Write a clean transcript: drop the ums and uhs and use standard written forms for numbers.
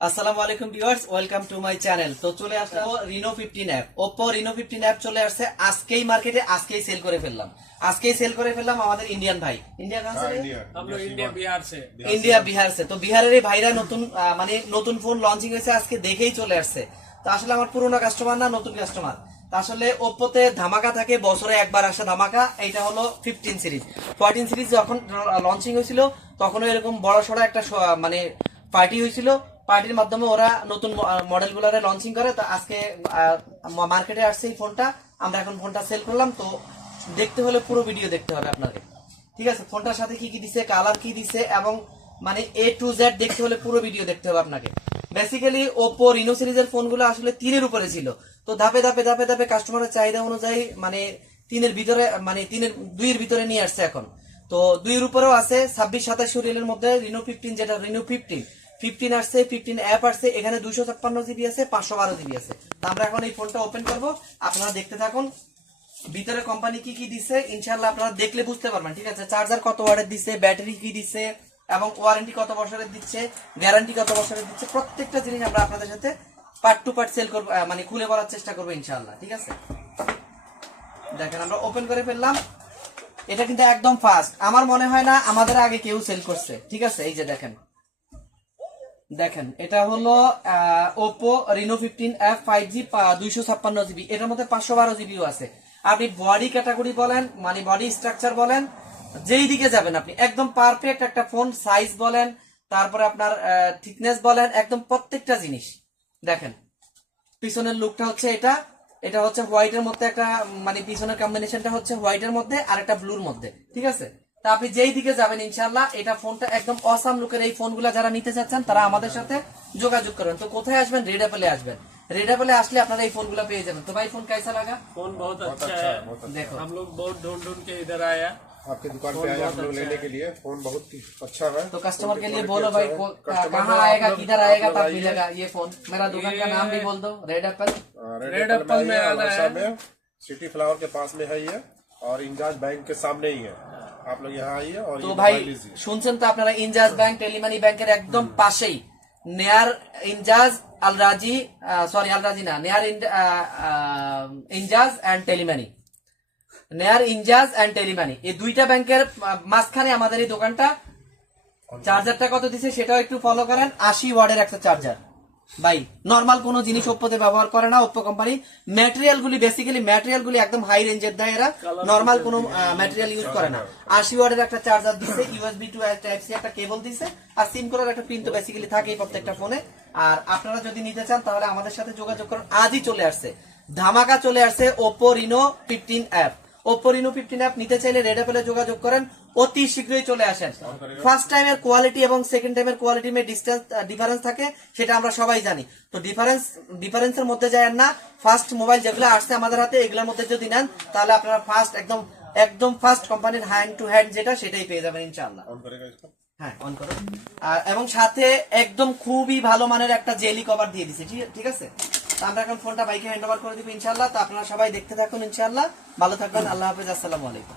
আসসালামু আলাইকুম viewers, welcome to my channel. তো চলে আসলো rhino 15 app. Oppo Reno 15 app চলে আসছে আজকেই মার্কেটে, আজকেই সেল করে ফেললাম আমাদের ইন্ডিয়ান ভাই। ইন্ডিয়া कहां से? हम लोग इंडिया बिहार से। ইন্ডিয়া বিহার সে। তো বিহারের এই ভাইরা নতুন মানে নতুন ফোন লঞ্চিং হয়েছে, আজকে দেখেই চলে আসছে। তো আসলে আমার পুরনো কাস্টমার না, নতুন কাস্টমার। তো আসলে ওপ্পোতে ধামাকা থাকে, বছরে একবার আসা ধামাকা। এটা হলো 15 সিরিজ। 14 সিরিজ যখন লঞ্চিং হয়েছিল তখনও এরকম বড় সড়ো একটা মানে পার্টি হয়েছিল। পার্টির মাধ্যমে ওরা নতুন মডেল গুলারে লঞ্চিং করে। তো আজকে মার্কেটে আসছে এই ফোনটা, আমরা এখন ফোনটা সেল করলাম। তো দেখতে হলে পুরো ভিডিও দেখতে হবে আপনাকে, ঠিক আছে? ফোনটার সাথে কি কি দিছে, কালার কি দিছে, এবং মানে এ টু জেড দেখতে হলে পুরো ভিডিও দেখতে হবে আপনাকে। বেসিক্যালি ওপ্পো রিনো সিরিজের ফোনগুলো আসলে 3 এর উপরে ছিল। তো ধাপে ধাপে ধাপে ধাপে কাস্টমারের চাহিদা অনুযায়ী মানে 3 এর ভিতরে, মানে 2 এর ভিতরে নিয়ে আসছে এখন। তো 2 এর উপরেও আছে 26-27 সিরিয়ালের মধ্যে রিনো 15, যেটা রিনো 15 আসছে, 15 অ্যাপ আসছে। এখানে 256 জিবি আছে, 512 জিবি আছে। তো আমরা এখন এই ফোনটা ওপেন করব, আপনারা দেখতে থাকুন ভিতরে কোম্পানি কি কি দিছে। ইনশাআল্লাহ আপনারা দেখলে বুঝতে পারবেন, ঠিক আছে? চার্জার কত ওয়াটের দিছে, ব্যাটারি কি দিছে, এবং ওয়ারেন্টি কত বছরের দিচ্ছে, গ্যারান্টি কত বছরের দিচ্ছে, প্রত্যেকটা জিনিস আমরা আপনাদের সাথে পার্ট টু পার্ট সেল করব, মানে খুলে বলার চেষ্টা করবো ইনশাআল্লাহ, ঠিক আছে? দেখেন আমরা ওপেন করে ফেললাম। এটা কিন্তু একদম ফাস্ট, আমার মনে হয় না আমাদের আগে কেউ সেল করছে, ঠিক আছে? এই যে দেখেন দেখেন এটা হলো Oppo rhino 15 F 5G 256 GB. এটার মধ্যে 512 জিবিও আছে। আপনি বডি ক্যাটাগরি বলেন, মানে বডি স্ট্রাকচার বলেন, যেই দিকে যাবেন আপনি একদম পারফেক্ট একটা ফোন। সাইজ বলেন, তারপরে আপনার থিকনেস বলেন, একদম প্রত্যেকটা জিনিস দেখেন। পিছনের লুকটা হচ্ছে এটা, এটা হচ্ছে হোয়াইটের মধ্যে একটা, মানে পিছনের কম্বিনেশনটা হচ্ছে হোয়াইটের মধ্যে আর একটা ব্লুর মধ্যে, ঠিক আছে? তা আপনি যেই দিকে যাবেন ইনশাআল্লাহ এটা ফোনটা একদম অসাম লুকের। এই ফোনগুলো যারা নিতে চাচ্ছেন তারা আমাদের সাথে যোগাযোগ করবেন। তো কোথায় আসবেন? রেড অ্যাপলে আসবেন। রেড অ্যাপলে আসলে আপনারা এই ফোনগুলো পেয়ে যাবেন। তো ভাই ফোন कैसा लगा? फोन बहुत अच्छा है। देखो हम लोग बहुत ढूंढ ढूंढ के इधर आया। आपकी दुकान पे आए हम लोग लेने के लिए। फोन बहुत ही अच्छा है। तो कस्टमर के लिए बोलो अच्छा भाई है। कस्टमर कहाँ को आएगा, मतलब- किधर आएगा, मतलब तब आइए। मिलेगा ये फोन। मेरा दुकान का नाम भी बोल दो, रेड एप्पल। रेड एप्पल में आना है। सिटी फ्लावर के पास में है ये, और इंजाज बैंक के सामने ही है। आप लोग यहाँ आइए और তো ये ভাই मोबाइल लीजिए। শুনছেন তো আপনারা, ইনজাজ ব্যাংক, টেলিমানি ব্যাংকের একদম পাশেই নেয়ার ইনজাজ আলরাজি, সরি আলরাজি না, নেয়ার ইনজাজ এন্ড টেলিমানি, নেয়ার ইনজাজ এন্ড টেলিমানি, এই দুইটা ব্যাংকের মাঝখানে আমাদের এই দোকানটা। চার্জারটা কত দিছে সেটাও একটু ফলো করেন। 80 ওয়াটের একটা চার্জার। ভাই নরমাল কোনো জিনিস ওপ্পোতে ব্যবহার করে না ওপ্পো কোম্পানি। ম্যাটেরিয়াল গুলি, বেসিক্যালি ম্যাটেরিয়াল গুলি একদম হাই রেঞ্জের দেয় এরা, নরমাল কোনো ম্যাটেরিয়াল ইউজ করে না। 80 ওয়াটের একটা চার্জার দিছে, ইউএসবি টু টাইপ সি একটা কেবল দিছে, আর সিম করার একটা পিন তো বেসিক্যালি থাকেই প্রত্যেকটা ফোনে। আর আপনারা যদি নিতে চান তাহলে আমাদের সাথে যোগাযোগ করুন। আজই চলে আসছে, ধামাকা চলে আসছে Oppo rhino 15 app. Oppo rhino 15 app নিতে চাইলে রেড অ্যাপলে যোগাযোগ করেন, অতি শীঘ্রই চলে আসেন। ফার্স্ট টাইমের কোয়ালিটি এবং সেকেন্ড টাইমের কোয়ালিটি মে ডিফারেন্স থাকে, সেটা আমরা সবাই জানি। তো ডিফারেন্সের মধ্যে যায় না। ফার্স্ট মোবাইল যেগুলো আসছে আমাদের হাতে, এগুলোর মধ্যে যদি নেন তাহলে আপনারা ফার্স্ট একদম ফার্স্ট কোম্পানির হ্যান্ড টু হ্যান্ড যেটা, সেটাই পেয়ে যাবেন ইনশাআল্লাহ। ऑन करेगा इसको। হ্যাঁ অন করো। এবং সাথে একদম খুবই ভালো মানের একটা জেলি কভার দিয়ে দিছে, ঠিক আছে? তো আমরা এখন ফোনটা বাইকে হ্যান্ড ওভার করে দিব ইনশাআল্লাহ। তো আপনারা সবাই দেখতে থাকুন ইনশাআল্লাহ। ভালো থাকবেন, আল্লাহ হাফেজ, আসসালামু আলাইকুম।